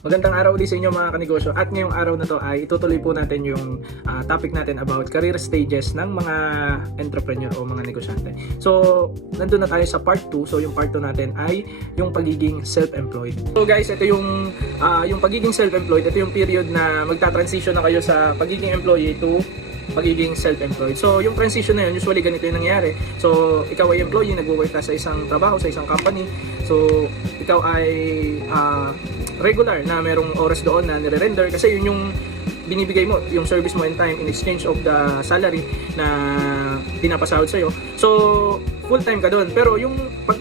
Magandang araw ulit sa inyo mga kanegosyo, at ngayong araw na to ay itutuloy po natin yung topic natin about career stages ng mga entrepreneur o mga negosyante. So nandun na tayo sa part 2. So yung part 2 natin ay yung pagiging self-employed. So guys, ito yung pagiging self-employed. Ito yung period na magta-transition na kayo sa pagiging employee to pagiging self-employed. So yung transition na yun, usually ganito yung nangyayari. So ikaw ay employee, nag-work ka sa isang trabaho, sa isang company. So ikaw ay regular na merong oras doon na nire-render kasi yun yung binibigay mo, yung service mo in time in exchange of the salary na pinapasahod sa'yo. So full time ka doon. Pero yung pag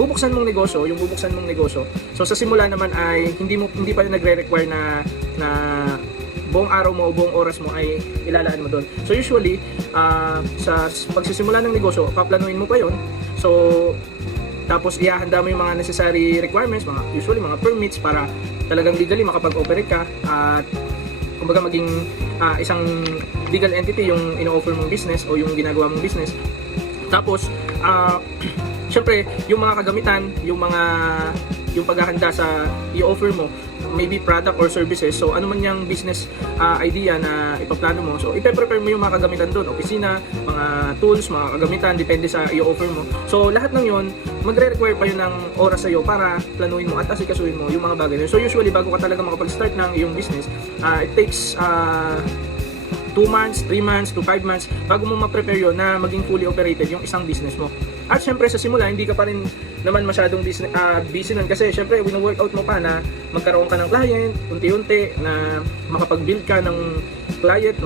bubuksan mong negosyo, so sa simula naman ay hindi pa nagre-require na buong araw mo o buong oras mo ay ilalaan mo doon. So usually sa pagsisimula ng negosyo, paplanuhin mo pa yon. So tapos ihahanda mo yung mga necessary requirements, usually mga permits para talagang legally makapag-operate ka at kumbaga maging isang legal entity yung ino-offer mong business o yung ginagawa mong business. Tapos syempre yung mga kagamitan, yung paghahanda sa i-offer mo, maybe product or services. So ano man yung business idea na ipaplano mo, so ipe-prepare mo yung mga kagamitan doon, opisina, mga tools, mga kagamitan, depende sa i-offer mo. So lahat ng yon magre-require pa yun ng oras sa'yo para planuin mo at asikasuhin mo yung mga bagay na yun. So usually bago ka talaga makapag-start ng iyong business, it takes 2 months, 3 months to 5 months bago mo ma-prepare yun na maging fully operated yung isang business mo. At syempre sa simula, hindi ka pa rin naman masyadong busy nun kasi syempre wino-workout mo pa na magkaroon ka ng client, unti-unti na makapag-build ka ng client,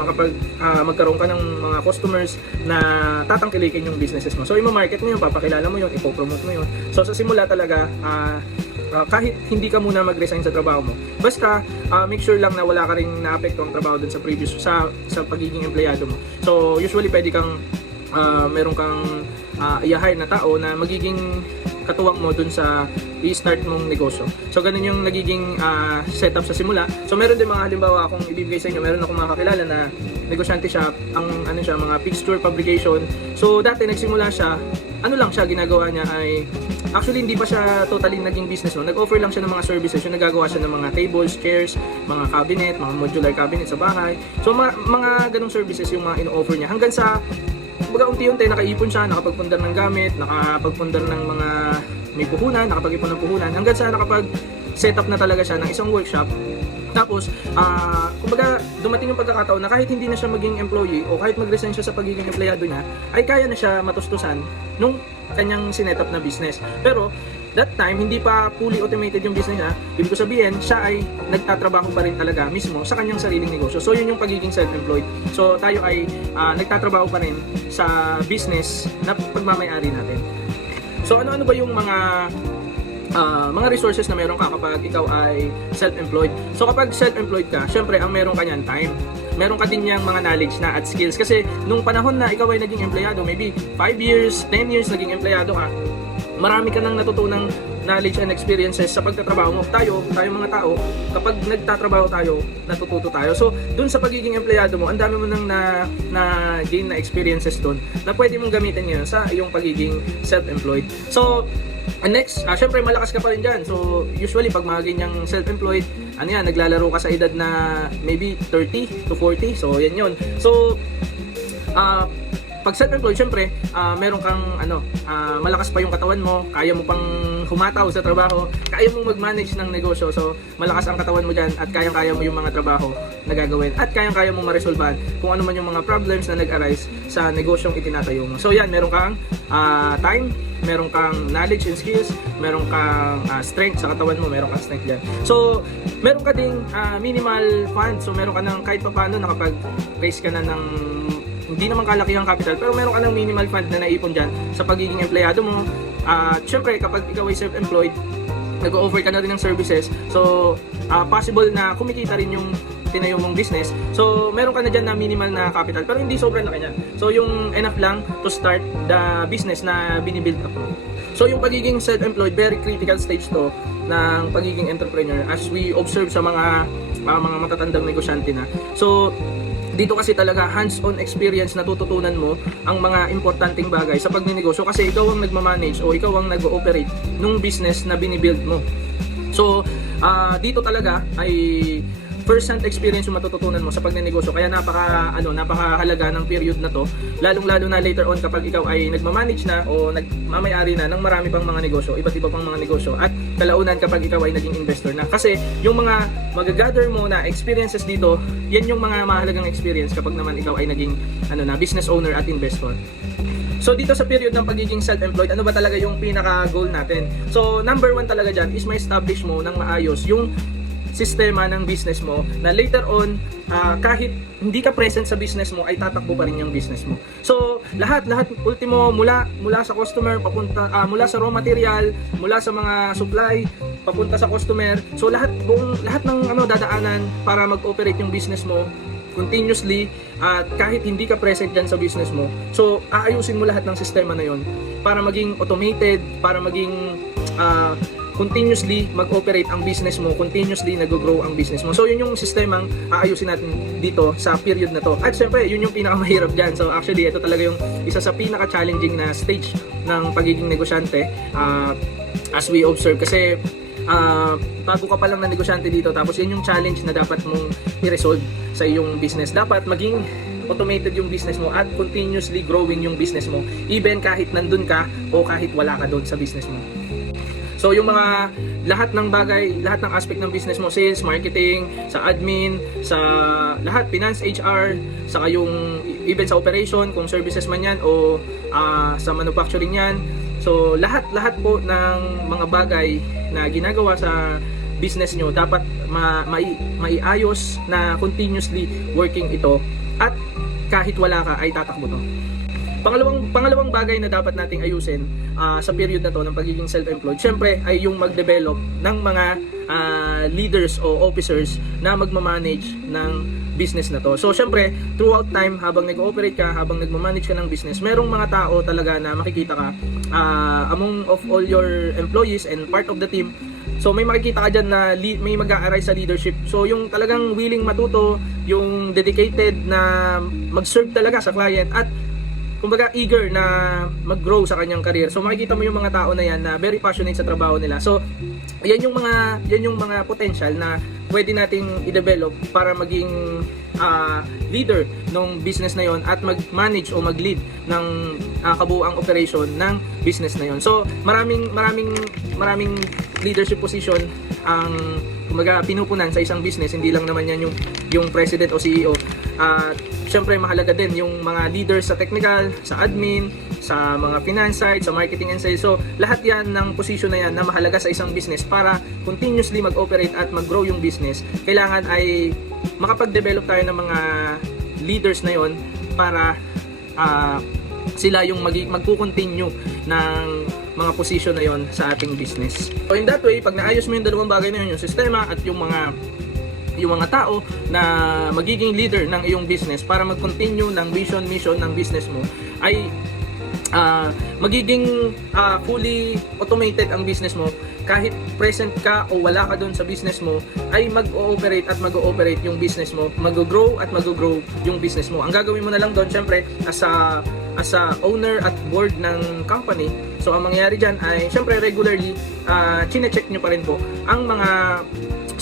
magkaroon ka ng mga customers na tatangkilikin yung businesses mo. So i-market mo yun, papakilala mo yun, ipopromote mo yun. So sa simula talaga, kahit hindi ka muna mag-resign sa trabaho mo, basta make sure lang na wala ka ring naapekto ang trabaho dun sa previous sa pagiging empleyado mo. So usually pwede kang meron kang i-hire na tao na magiging katuwang mo dun sa i-start mong negosyo. So ganun yung nagiging setup sa simula. So meron din mga halimbawa akong ibibigay sa inyo. Meron akong mga kakilala na negosyante siya, mga fixture fabrication. So dati nagsimula siya, ginagawa niya ay actually hindi pa siya totally naging business no. Nag-offer lang siya ng mga services. Yung nagagawa siya ng mga tables, chairs, mga cabinet, mga modular cabinet sa bahay. So mga ganung services yung mga ino-offer niya hanggang sa unti-unti nakaipon siya, nakapagpundar ng gamit, nakapagpundar ng mga may puhunan, nakapag-ipon ng puhunan, hanggang sa nakapag-set up na talaga siya ng isang workshop. Tapos, kumbaga dumating yung pagkakataon na kahit hindi na siya maging employee o kahit mag-resign siya sa pagiging empleyado niya, ay kaya na siya matustusan nung kanyang sinet-up na business. Pero that time, hindi pa fully automated yung business niya. Ibig ko sabihin, siya ay nagtatrabaho pa rin talaga mismo sa kanyang sariling negosyo. So yun yung pagiging self-employed. So tayo ay nagtatrabaho pa rin sa business na pagmamayari natin. So ano-ano ba yung mga resources na meron ka kapag ikaw ay self-employed? So kapag self-employed ka, syempre ang meron ka niyan time. Meron ka din yung mga knowledge na at skills. Kasi nung panahon na ikaw ay naging empleyado, maybe 5 years, 10 years naging empleyado ka, marami ka nang natutunang knowledge and experiences sa pagtatrabaho mo. Tayo mga tao, kapag nagtatrabaho tayo, natututo tayo. So, dun sa pagiging empleyado mo, ang dami mo nang na-gain na experiences dun na pwede mong gamitin yan sa iyong pagiging self-employed. So, next, syempre malakas ka pa rin dyan. So, usually pag mga ganyang self-employed, naglalaro ka sa edad na maybe 30 to 40. So, yan yun. So, pag self-employed, syempre, meron kang malakas pa yung katawan mo, kaya mo pang humataw sa trabaho, kaya mong mag-manage ng negosyo. So, malakas ang katawan mo dyan at kayang-kaya mo yung mga trabaho na gagawin at kayang-kaya mo ma-resolvean kung ano man yung mga problems na nag-arise sa negosyong itinatayo mo. So, yan, meron kang time, meron kang knowledge and skills, meron kang strength sa katawan mo, meron kang strength dyan. So, meron ka ding minimal fund. So, meron ka ng kahit pa paano nakapag-raise ka na ng hindi naman kalakihang capital, pero meron ka ng minimal fund na naipon dyan sa pagiging empleyado mo. Syempre, kapag ikaw ay self-employed, nag-offer ka na rin ng services, so possible na kumikita rin yung tinayo mong business. So, meron ka na dyan na minimal na capital, pero hindi sobrang laki niyan. So, yung enough lang to start the business na binibuild up mo. So, yung pagiging self-employed, very critical stage to ng pagiging entrepreneur as we observe sa mga matatandang negosyante na. So, dito kasi talaga hands-on experience na tututunan mo ang mga importanteng bagay sa pagninegosyo kasi ikaw ang nagmamanage o ikaw ang nag-ooperate nung business na binibuild mo. So, dito talaga ay first-hand experience yung matututunan mo sa pagnenegosyo. Kaya napakahalaga ng period na to, lalong-lalo na later on kapag ikaw ay nagmamanage na o nagmamayari na ng marami pang mga negosyo, iba't iba pang mga negosyo, at kalaunan kapag ikaw ay naging investor na. Kasi yung mga magagather mo na experiences dito, yan yung mga mahalagang experience kapag naman ikaw ay naging business owner at investor. So dito sa period ng pagiging self-employed, ano ba talaga yung pinaka-goal natin? So number 1 talaga dyan is ma-establish mo ng maayos yung sistema ng business mo na later on, kahit hindi ka present sa business mo, ay tatakbo pa rin yung business mo. So lahat ultimo mula sa customer papunta, mula sa raw material, mula sa mga supply papunta sa customer. So lahat ng dadaanan para mag-operate yung business mo continuously, at kahit hindi ka present dyan sa business mo. So aayusin mo lahat ng sistema na yon para maging automated, para maging continuously mag-operate ang business mo, continuously nag-grow ang business mo. So yun yung sistemang aayusin natin dito sa period na to. At syempre, yun yung pinakamahirap dyan. So actually, ito talaga yung isa sa pinaka-challenging na stage ng pagiging negosyante, as we observe. Kasi bago ka pa lang na negosyante dito, tapos yun yung challenge na dapat mong i-resolve sa iyong business. Dapat maging automated yung business mo at continuously growing yung business mo, even kahit nandun ka o kahit wala ka doon sa business mo. So yung mga lahat ng bagay, lahat ng aspect ng business mo, sales, marketing, sa admin, sa lahat, finance, HR, saka yung even sa operation, kung services man yan o sa manufacturing yan. So lahat po ng mga bagay na ginagawa sa business nyo, dapat maiayos na continuously working ito, at kahit wala ka ay tatakbo to. Pangalawang bagay na dapat nating ayusin sa period na to ng pagiging self-employed, syempre ay yung mag-develop ng mga leaders o officers na magmamanage ng business na to. So syempre, throughout time, habang nag-ooperate ka, habang nagmamanage ka ng business, merong mga tao talaga na makikita ka among of all your employees and part of the team. So may makikita ka dyan na may mag-a-arise sa leadership. So yung talagang willing matuto, yung dedicated na mag-serve talaga sa client, at kumbaga eager na mag-grow sa kanyang career. So makikita mo yung mga tao na yan na very passionate sa trabaho nila. So yan yung mga potential na pwede nating i-develop para maging leader ng business na yon at mag-manage o mag-lead ng kabuuang operation ng business na yon. So maraming leadership position ang kumbaga pinupunan sa isang business. Hindi lang naman yan yung president o CEO. Siyempre mahalaga din yung mga leaders sa technical, sa admin, sa mga finance side, sa marketing and sales. So lahat yan ng position na yan na mahalaga sa isang business para continuously mag-operate at mag-grow yung business. Kailangan ay makapag-develop tayo ng mga leaders na yon para sila yung magkukontinue ng mga position na yon sa ating business. So in that way, pag naayos mo yung dalawang bagay na yun, yung sistema at yung mga tao na magiging leader ng iyong business para mag-continue ng vision, mission ng business mo, ay magiging fully automated ang business mo. Kahit present ka o wala ka doon sa business mo, ay mag-ooperate at mag-ooperate yung business mo, mag-grow at mag-grow yung business mo. Ang gagawin mo na lang doon, syempre, as a owner at board ng company, so ang mangyayari dyan ay, syempre, regularly, chine-check nyo pa rin po ang mga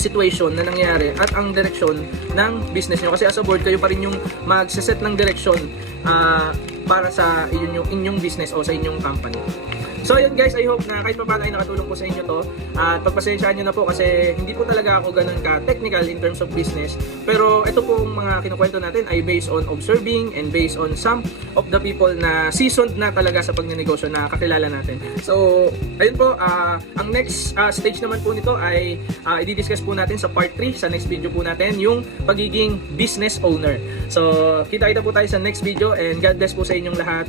situation na nangyayari at ang direksyon ng business nyo. Kasi as a board, kayo pa rin yung magsiset ng direksyon para sa inyong business o sa inyong company. So yun guys, I hope na kahit pa paano ay nakatulong po sa inyo to. At pagpasensyaan nyo na po kasi hindi po talaga ako ganun ka-technical in terms of business. Pero ito po mga kinukwento natin ay based on observing and based on some of the people na seasoned na talaga sa pagnenegosyo na kakilala natin. So ayun po, ang next stage naman po nito ay i-discuss po natin sa part 3, sa next video po natin, yung pagiging business owner. So kita-kita po tayo sa next video and God bless po sa inyong lahat.